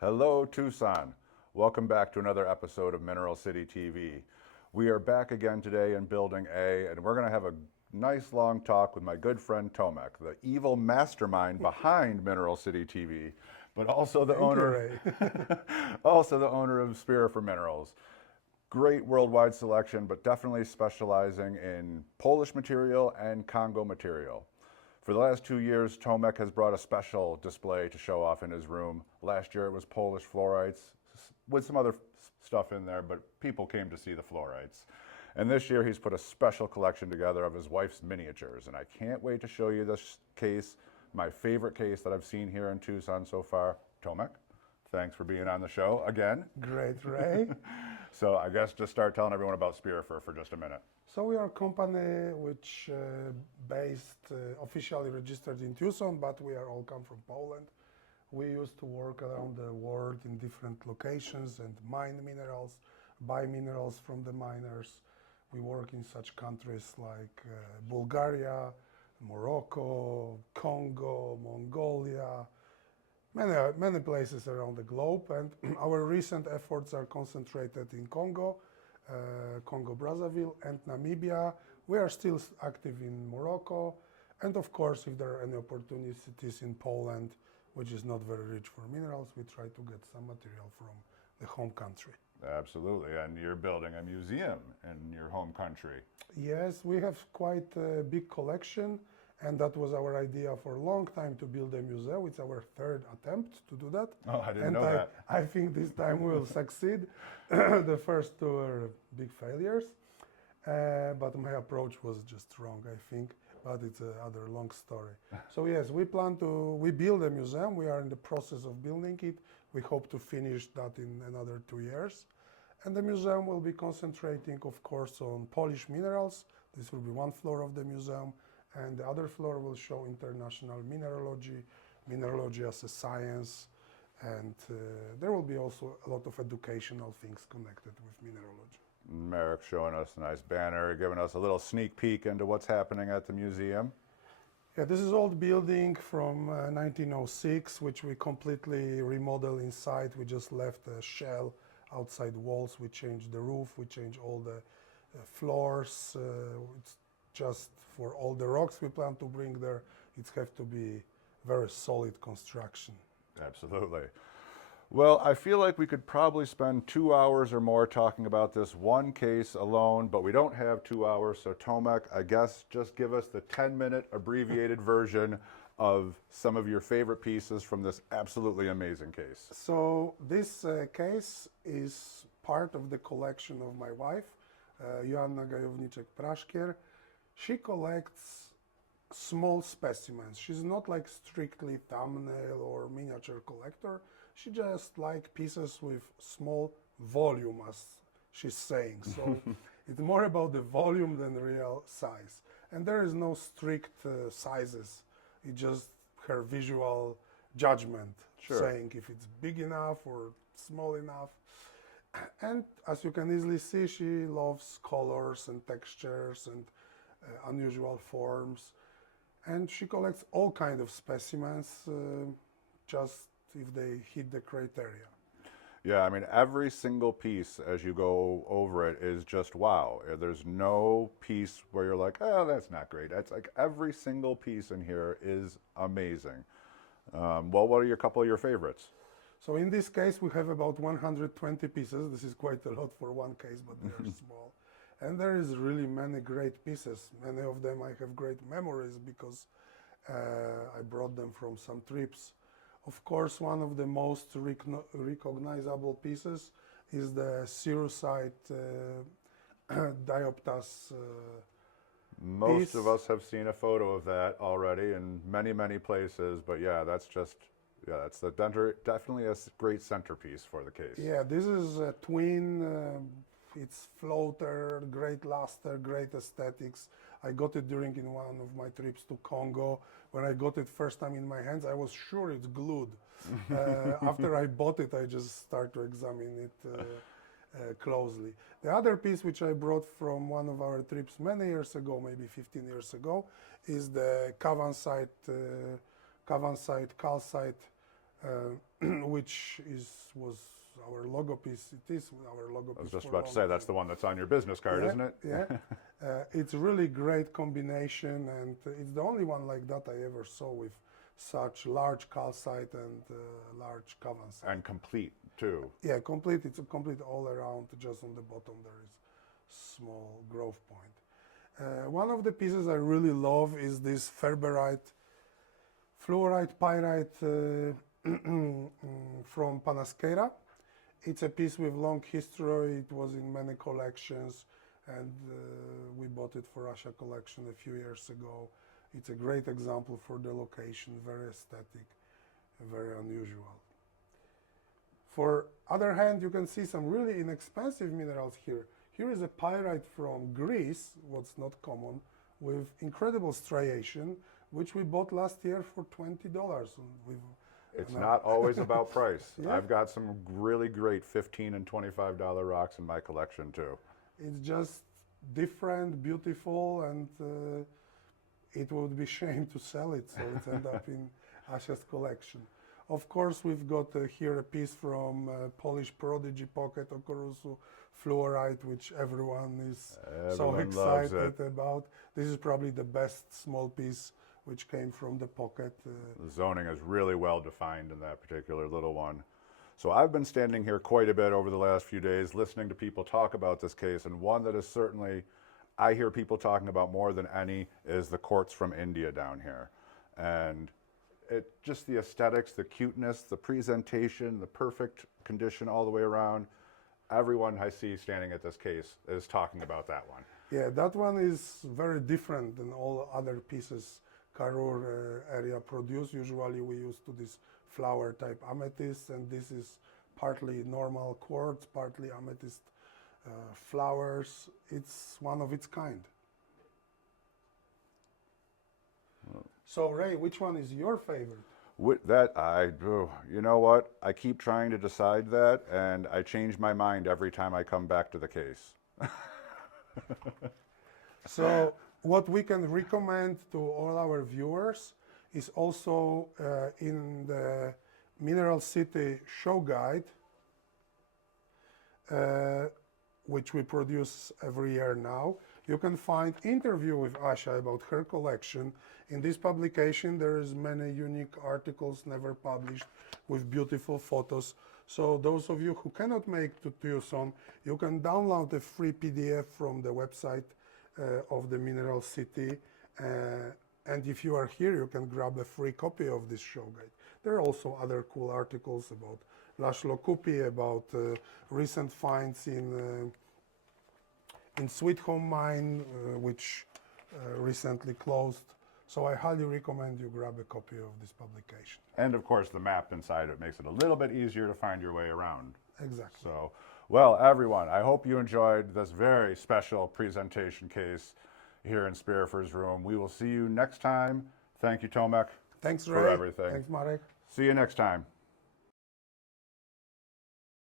Hello, Tucson. Welcome back to another episode of Mineral City TV. We are back again today in Building A, and we're going to have a nice long talk with my good friend Tomek, the evil mastermind behind Mineral City TV, but also the Thank you, owner, Ray. also the owner of Spirifer Minerals. Great worldwide selection, but definitely specializing in Polish material and Congo material. For the last 2 years, Tomek has brought a special display to show off in his room. Last year it was Polish fluorites with some other stuff in there, but people came to see the fluorites. And this year he's put a special collection together of his wife's miniatures. And I can't wait to show you this case, my favorite case that I've seen here in Tucson so far. Tomek, thanks for being on the show again. Great, Ray. So I guess just start telling everyone about Spirifer for just a minute. So we are a company which based officially registered in Tucson, but we are all come from Poland. We used to work around the world in different locations and mine minerals, buy minerals from the miners. We work in such countries like Bulgaria, Morocco, Congo, Mongolia, many places around the globe. And our recent efforts are concentrated in Congo, Congo-Brazzaville and Namibia. We are still active in Morocco. And of course, if there are any opportunities in Poland, which is not very rich for minerals, we try to get some material from the home country. Absolutely, and you're building a museum in your home country. Yes, we have quite a big collection, and that was our idea for a long time to build a museum. It's our third attempt to do that. Oh, I didn't and know that. I think this time we will succeed. The first two were big failures, but my approach was just wrong, I think. But it's another long story. So yes, we build a museum. We are in the process of building it. We hope to finish that in another 2 years. And the museum will be concentrating, of course, on Polish minerals. This will be one floor of the museum. And the other floor will show international mineralogy as a science. And there will be also a lot of educational things connected with mineralogy. Merrick's showing us a nice banner, giving us a little sneak peek into what's happening at the museum. Yeah, this is old building from 1906, which we completely remodeled inside. We just left a shell outside walls. We changed the roof. We changed all the floors. It's just for all the rocks we plan to bring there. It has to be very solid construction. Absolutely. Well, I feel like we could probably spend 2 hours or more talking about this one case alone, but we don't have 2 hours. So Tomek, I guess just give us the 10-minute abbreviated version of some of your favorite pieces from this absolutely amazing case. So this case is part of the collection of my wife, Joanna Gajowniczek-Praszkier. She collects small specimens. She's not like strictly thumbnail or miniature collector. She just like pieces with small volume, as she's saying. So it's more about the volume than real size. And there is no strict sizes. It's just her visual judgment, saying if it's big enough or small enough. And as you can easily see, she loves colors and textures and unusual forms. And she collects all kinds of specimens, just if they hit the criteria. Yeah, I mean, every single piece as you go over it is just wow. There's no piece where you're like, oh, that's not great. It's like every single piece in here is amazing. Well, what are a couple of your favorites? So in this case, we have about 120 pieces. This is quite a lot for one case, but they're small. And there is really many great pieces. Many of them I have great memories because I brought them from some trips. Of course, one of the most recognizable pieces is the Cirrusite dioptas Most piece. of us have seen a photo of that already in many, many places, but yeah, that's definitely a great centerpiece for the case. Yeah, this is a twin. It's floater, great luster, great aesthetics. I got it during in one of my trips to Congo. When I got it first time in my hands, I was sure it's glued. After I bought it, I just started to examine it closely. The other piece which I brought from one of our trips many years ago, maybe 15 years ago, is the calcite which was our logo piece. It is our logo piece. I was just for about to say, long that's the time. one that's on your business card, Yeah, isn't it? Yeah. It's really great combination, and it's the only one like that I ever saw with such large calcite and large cavansite. And complete, too. Yeah, complete. It's a complete all around. Just on the bottom there is small growth point. One of the pieces I really love is this ferberite, fluorite pyrite from Panasqueira. It's a piece with long history. It was in many collections, and we bought it for Russia collection a few years ago. It's a great example for the location, very aesthetic, very unusual. For other hand, you can see some really inexpensive minerals here. Here is a pyrite from Greece, what's not common, with incredible striation, which we bought last year for $20. It's not always about price. Yeah. I've got some really great $15 and $25 rocks in my collection, too. It's just different, beautiful, and it would be shame to sell it, so it ends up in Asia's collection. Of course, we've got here a piece from Polish prodigy pocket Okurusu fluorite, which everyone is so Everyone loves excited it. about. This is probably the best small piece which came from the pocket. The zoning is really well defined in that particular little one. So I've been standing here quite a bit over the last few days listening to people talk about this case, and one that is certainly, I hear people talking about more than any, is the quartz from India down here. And it just the aesthetics, the cuteness, the presentation, the perfect condition all the way around. Everyone I see standing at this case is talking about that one. Yeah, that one is very different than all other pieces Karur area produce. Usually we use to this flower type amethyst, and this is partly normal quartz, partly amethyst flowers. It's one of its kind. So Ray, which one is your favorite? With that, you know what? I keep trying to decide that, and I change my mind every time I come back to the case. So what we can recommend to all our viewers is also in the Mineral City show guide, which we produce every year now. You can find interview with Asha about her collection. In this publication, there is many unique articles never published with beautiful photos. So those of you who cannot make to Tucson, you can download a free PDF from the website of the Mineral City. And if you are here, you can grab a free copy of this show guide. There are also other cool articles about Laszlo Kupi, about recent finds in Sweet Home Mine, which recently closed. So I highly recommend you grab a copy of this publication. And of course, the map inside it makes it a little bit easier to find your way around. Exactly. So, well, everyone, I hope you enjoyed this very special presentation case here in Spirifer's room. We will see you next time. Thank you, Tomek. Thanks, for Ray. everything. Thanks, Marek. See you next time.